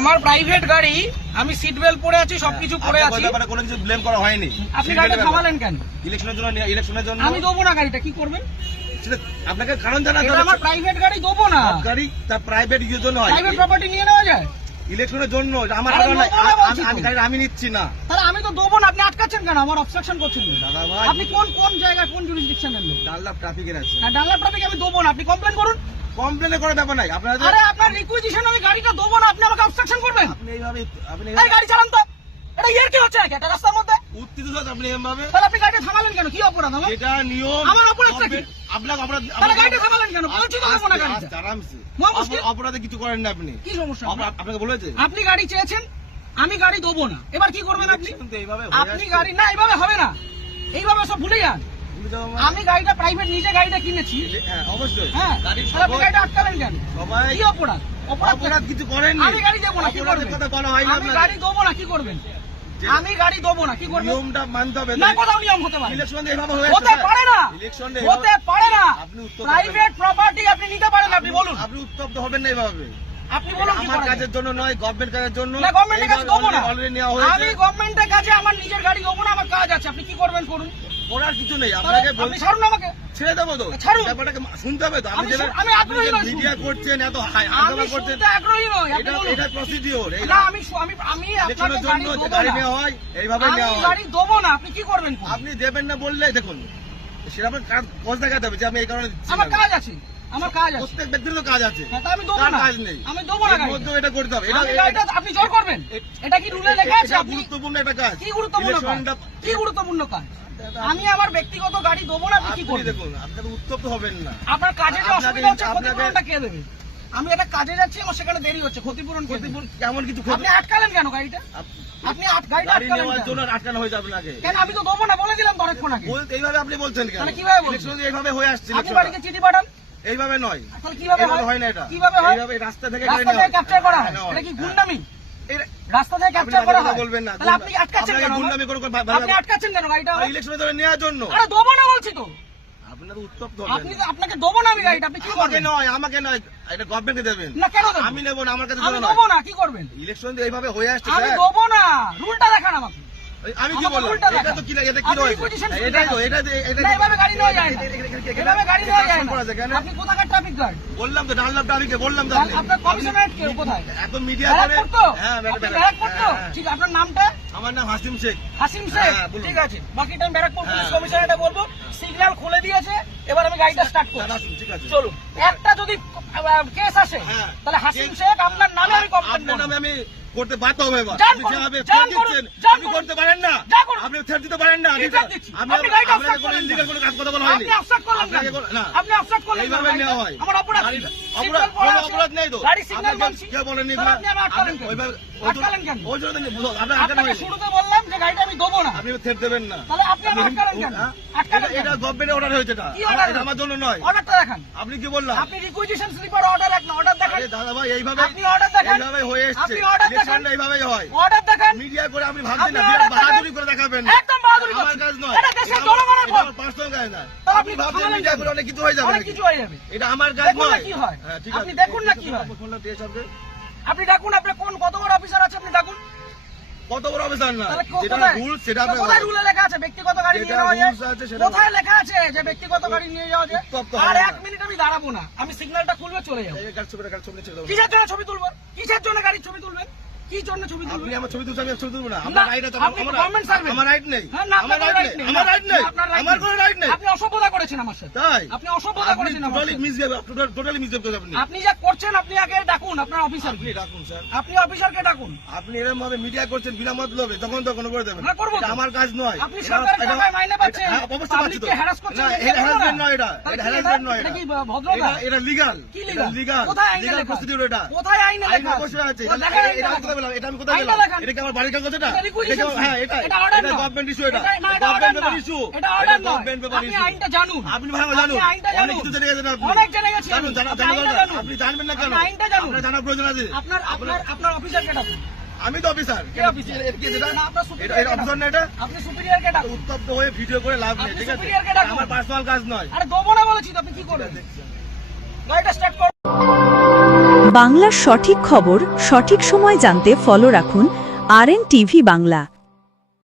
আমার প্রাইভেট গাড়ি, আমি সিট বেল্ট পরে আছি, সবকিছু পরে আছি, কোনো কিছু ব্লেম করা হয়নি। আপনি গাড়িটা থামালেন কেন? ইলেকশনের জন্য আমি দেবো না গাড়িটা, কি করবেন? আপনাকে কারণ জানা, আমার প্রাইভেট গাড়ি দেবো না। গাড়ি তার প্রাইভেট ইউজের জন্য হয়, প্রাইভেট প্রপার্টি নিয়ে নেওয়া যায় ইলেকশনের জন্য। আমার আমি নিচ্ছি না, তাহলে আমি তো দেবো না। আপনি আটকাচ্ছেন কেন? আমার অবস্ট্রাকশন করছেন। দাদা ভাই, আপনি কোন জায়গায়, কোন জুরিসডিকশনের লোক? ডানলাপ ট্রাফিকের আছে। ডানলাপ ট্রাফিক আমি দেবো না, আপনি কমপ্লেন করুন। কমপ্লেন করার ব্যাপার নাই আপনার। আরে আপনার রিকুইজিশন, আমি গাড়িটা দেবো না, আপনি আমাকে অবস্ট্রাকশন করবেন? আপনি গাড়ি চালান তো, এটা ইয়ার কি হচ্ছে নাকি একটা রাস্তার মধ্যে? উত্তেজিত আপনি এভাবে, তাহলে আপনি গাড়িটা থামালেন কেন? কি অপরাধ আমার? এটা নিয়ম। আমার অপরাধটা কি? আপনাকে অপরাধ, তাহলে গাড়িটা থামালেন কেন? বলছি তো দেবো না গাড়িটা। আরামসে, মুশকিল। অপরাধে কিছু করেন না আপনি। কি সমস্যা? আপনাকে বলেছে আপনি গাড়ি চেয়েছেন, আমি গাড়ি দেবো না, এবার কি করবেন আপনি? এইভাবে আপনি গাড়ি না, এইভাবে হবে না, এইভাবে সব ভুলে যান। আমি গাড়িটা প্রাইভেট, নিজে গাড়িটা কিনেছি। হ্যাঁ অবশ্যই। হ্যাঁ, তাহলে আপনি গাড়িটা আটকালেন কেন? সবাই কি অপরাধ? অপরাধ কিছু করেননি। আমি গাড়ি দেবো না, কি করবেন? কথা বলা হয় না। আমি গাড়ি দেবো না, কি করবেন? আমি গাড়ি দেবো না, কি করবেন? নিয়মটা মানতে হবে না, কোথাও নিয়ম হতে পারে? ইলেকশন এইভাবে হয়ে হতে পারে না, ইলেকশন হতে পারে না। আপনি উত্তর প্রাইভেট প্রপার্টি আপনি নিতে পারেন, আপনি বলুন। আপনি উত্তপ্ত হবেন না এইভাবে। আপনি বলুন কি আমার করা কাজের যায়? জন্য নয়, গভর্নমেন্ট কাজের জন্য। না, গভর্নমেন্টের কাছে দেবো না। অলরেডি নেওয়া হয়েছে। আমি গভর্নমেন্টের কাছে আমার নিজের গাড়ি দেবো না, আমার কাজ আছে, আপনি কি করবেন করুন। করার কিছু নেই, আপনাকে আপনি ছাড়ুন আমাকে। ছেড়ে দেবো তো, ছাড়ুন। ব্যাপারটাকে শুনতে হবে তো। আমি আগ্রহী নই মিডিয়া শুনতে। করছেন, এত আমি হাঙ্গামা করছেন, শুনতে আগ্রহী নই, আপনি বলুন। এটা প্রসিডিওর। না, আমি আপনাকে ইলেকশনের গাড়ি জন্য দেবো গাড়ি না। নেওয়া হয়, এইভাবে আমি নেওয়া হয়। গাড়ি দেবো না, আপনি কি করবেন করুন। আপনি দেবেন না বললে দেখুন, সেটা আপনার কাজ দেখাতে হবে যে আমি এই কারণে দিচ্ছি আমার না। কাজ আছে, আমার কাজ আছে। প্রত্যেক ব্যক্তির তো কাজ আছে, হ্যাঁ, তা আমি দেবো কার না। কাজ নেই? আমি দেবো না এর গাড়িটা। মধ্যেও এটা করতে হবে। আমি গাড়িটা আপনি জোর করবেন? এটা কি রুলে লেখা আছে? এটা আপনি গুরুত্বপূর্ণ একটা কাজ। কি গুরুত্বপূর্ণ কাজ? ইলেকশনটা কি গুরুত্বপূর্ণ কাজ? আমি আমার ব্যক্তিগত গাড়ি দেবো না, আপনি কি আপনি করবেন? দেখুন, আপনাকে উত্তপ্ত হবেন না। আপনার কাজে যে আপনাকে- অসুবিধা হচ্ছে, আপনাকে- ক্ষতিপূরণটা কে দেবে? আমি একটা কাজে যাচ্ছি, আমার সেখানে দেরি হচ্ছে, ক্ষতিপূরণ কে দেবে? কেমন কিছু আপনি আটকালেন কেন গাড়িটা? আপনি গাড়িটা গাড়ি আটকালেন নেওয়ার কেন? জন্য আটকানো হয়েছে আপনাকে। কেন? আমি তো দেবো না বলে দিলাম তো অনেকক্ষণ আগে। এইভাবে আপনি বলছেন কেন? তাহলে কিভাবে বলছেন? ইলেকশন এইভাবে হয়ে আসছে। আপনি বাড়িতে চিঠি পাঠান। এইভাবে নয়, তাহলে কিভাবে এইভাবে হয়? হয় না। এটা কিভাবে হয়? এইভাবে রাস্তা থেকে রাস্তা থেকে ক্যাপচার করা হয়, এটা কি গুন্ডামি? রাস্তা থেকে ক্যাপচার করা হয়? বলবেন না। তাহলে আপনি আটকাচ্ছেন কেন? গুন্ডামি করে আপনি আটকাচ্ছেন কেন গাড়িটা? ইলেকশনের জন্য নেওয়ার জন্য। আরে দেবো না বলছি তো। আপনার উত্তপ্ত আপনি আপনাকে দেবো না আমি গাড়িটা, আপনি কি করবেন? আমাকে নয়, এটা গভর্নমেন্টকে দেবেন। না, কেন দেবো? আমি নেবো না, আমার কাছে আমি দেবো না, কি করবেন? ইলেকশন এইভাবে হয়ে আসছে আমি স্যার। দেবো না, রুলটা দেখান আমাকে। আমি কি আমাকে বললাম? উল্টা এটা দেখান। তো কি এটা কি আপনি রয়েছে? requisition এটাই তো, দেখান। এটা না, এভাবে গাড়ি নেওয়া যায় না। এভাবে গাড়ি নেওয়া যায় না। করা যায় কেন? আপনি কোথাকার ট্রাফিক গার্ড? বললাম তো, ডানলাপ ট্রাফিকে বললাম তো। আপনার কমিশনারেট কে কোথায়? এত মিডিয়া করে। ব্যারাকপুর তো? হ্যাঁ, আপনি ব্যারাকপুর তো? ঠিক, আপনার নামটা? আমার নাম হাসিম শেখ। হাসিম শেখ। হ্যাঁ, বলুন। ঠিক আছে, বাকিটা আমি ব্যারাকপুর পুলিশ হ্যাঁ। কমিশনারেটে বলবো। সিগন্যাল খুলে দিয়েছে, এবার আমি গাড়িটা স্টার্ট করছি। আসুন, ঠিক আছে। চলুন। একটা যদি কেস আসে, হ্যাঁ। তাহলে হাসিম শেখ আপনার নামে আমি কমপ্লেন আপনার করব। নামে আমি করতে বাধ্য হবে এবার। যান আপনি করুন, যেভাবে যান threat করুন, দিচ্ছেন, যান আপনি করুন। করতে পারেন না। যান করুন। আপনি threat দিতে পারেন না। কি threat দিচ্ছি? আমি আপনি গাড়িটা আপনাকে obstruct কোনো করলেন illegal কেন? কোনো কাজ কথা বলা হয়নি। আপনি obstruct করলেন আপনাকে কেন? না। আপনি obstruct করলেন কেন? এইভাবে নেওয়া হয়। আমার অপরাধ কি? অপরাধ, Signal পড়া কোনো আছে। অপরাধ নেই তো। গাড়ি সিগন্যাল আপনাকে মানছি। কেউ বলেনি। তাহলে আপনি আমার আটকালেন কেন? ওইভাবে- আটকালেন কেন? ওই জন্য আপনার আটকানো আপনাকে হয়নি। শুরুতে বললাম যে গাড়িটা আমি দেবো না। আপনি থ্রেট দেবেন না। তাহলে আপনি আমার আটকালেন কেন? হ্যাঁ? আটকালেন কেন? এটা গভর্নমেন্টের অর্ডার হয়েছে। এটা কি order? এটা আমার জন্য নয়। অর্ডারটা দেখান। আপনি কি বললাম? আপনি রিকুইজিশন স্লিপার অর্ডার এক না, অর্ডার দেখান। আরে দাদা ভাই, এইভাবে আপনি অর্ডার দেখান। এইভাবে হয়ে এসেছে। আপনি order দেখান। ইলেকশনটা এইভাবেই হয়। অর্ডার দেখান। মিডিয়া করে আপনি ভাবছেন না, আপনি বিরাট order দেখান। বাহাদুরি করে দেখাবেন। একদম বাহাদুরি আমার করছেন। কাজ নয়। এটা দেশের জনগণের ভোট। পার্সোনাল কাজ না। তাহলে আপনি ভাবছেন থামালেন মিডিয়া কেন? করে অনেক কিছু হয়ে যাবে অনেক নাকি? কিছু হয়ে যাবে। এটা আমার কাজ দেখুন না নয়। কি হয়। হ্যাঁ, ঠিক আপনি আছে। দেখুন না কি হয়। ফোনটা দিয়ে সবকে। আপনি ডাকুন, আপনার কত বড় অফিসার আছে আপনি ডাকুন। কত বড় অফিসার না, তাহলে যেটা কোথায়? রুল সেটা তো কোথায় রুলে লেখা আছে ব্যক্তিগত গাড়ি নিয়ে যেটা যাওয়া যায়? rules আছে সেটা কোথায় লেখা আছে যে ব্যক্তিগত গাড়ি নিয়ে যাওয়া যায়? উত্তপ্ত আর হবে না। 1 মিনিট আমি দাঁড়াবো না, আমি সিগন্যালটা খুলবে চলে যাবো। এই কাজ ছবি ছেড়ে দাও। কিসের জন্য ছবি তুলবেন? কিসের জন্য গাড়ির ছবি তুলবেন? কি জন্য ছবি আপনি তুলবেন? আমার ছবি তুলছেন, আমি ছবি তুলবো না। না, আমার রাইট আছে। আপনি গভর্নমেন্ট সার্ভেন্ট। আমার রাইট নেই। হ্যাঁ, না, আমার আপনার রাইট right নেই। নেই। আমার রাইট নেই। আপনার right আমার নেই। কোনো রাইট নেই। আপনি অসভ্যতা করেছেন আমার সাথে। তাই আপনি অসভ্যতা করেছেন আমার টোটালি সাথে। মিসবিহেভ, টোটালি মিসবিহেভ করেছেন আপনি। আপনি যা করছেন, আপনি আগে ডাকুন আপনার অফিসার। আপনি ডাকুন স্যার। আপনি অফিসারকে ডাকুন। আপনি এরকম ভাবে মিডিয়া করছেন বিনা মতলবে, তখন করে দেবেন। হ্যাঁ, করবো তো। এটা আমার কাজ নয়। আপনি সরকারের টাকায় মাইনে পাচ্ছেন, হ্যাঁ, অবশ্যই পাচ্ছি তো। পাবলিককে হ্যারাস করছেন। না, এটা harassment নয় এটা। এটা harassment নয় এটা এটা। কি ভদ্রতা? এটা লিগ্যাল। কি legal? লিগ্যাল। কোথায় আইনে লিগ্যাল লেখা? প্রসিডিউর এটা। কোথায় আইনে আইন লেখা আছে? অবশ্যই আছে। ও, দেখান আইনটা এটা আমি দেখান। কোথায় পেলাম? এটা আমি কোথায় আইনটা পেলাম? দেখান। এটা কি আমার বাড়ির কাগজ এটা? এটা requisition হ্যাঁ, এটা এটা order না। গভর্নমেন্ট ইস্যু এটা। এটা না, এটা order না। ইস্যু। এটা order নয়। গভর্নমেন্ট পেপার আপনি ইস্যু। আইনটা জানুন। আপনি ভালো জানুন। আপনি আইনটা অনেক জানুন। কিছু জেনে গেছেন আপনি। অনেক জেনে গেছি আমি। জানুন, জানা আপনি আইনটা দরকার। জানুন। আপনি জানবেন না কেন? আপনি আইনটা জানুন। আপনার জানার প্রয়োজন আছে। আপনার অফিসারকে ডাকুন। আমি তো অফিসার। কে অফিসার? এটা কি এটা? না, আপনার এটা superior অফিসার না এটা? আপনি সুপিরিয়রকে ডাকুন। উত্তপ্ত হয়ে ভিডিও করে লাভ নেই, আপনি ঠিক আছে? superior কে ডাকুন। আমার পার্সোনাল কাজ নয়। আরে দেবো না বলেছি তো, আপনি কি করবেন? গাড়িটা স্টার্ট করুন। বাংলার সঠিক খবর সঠিক সময় জানতে ফলো রাখুন RN টিভি বাংলা।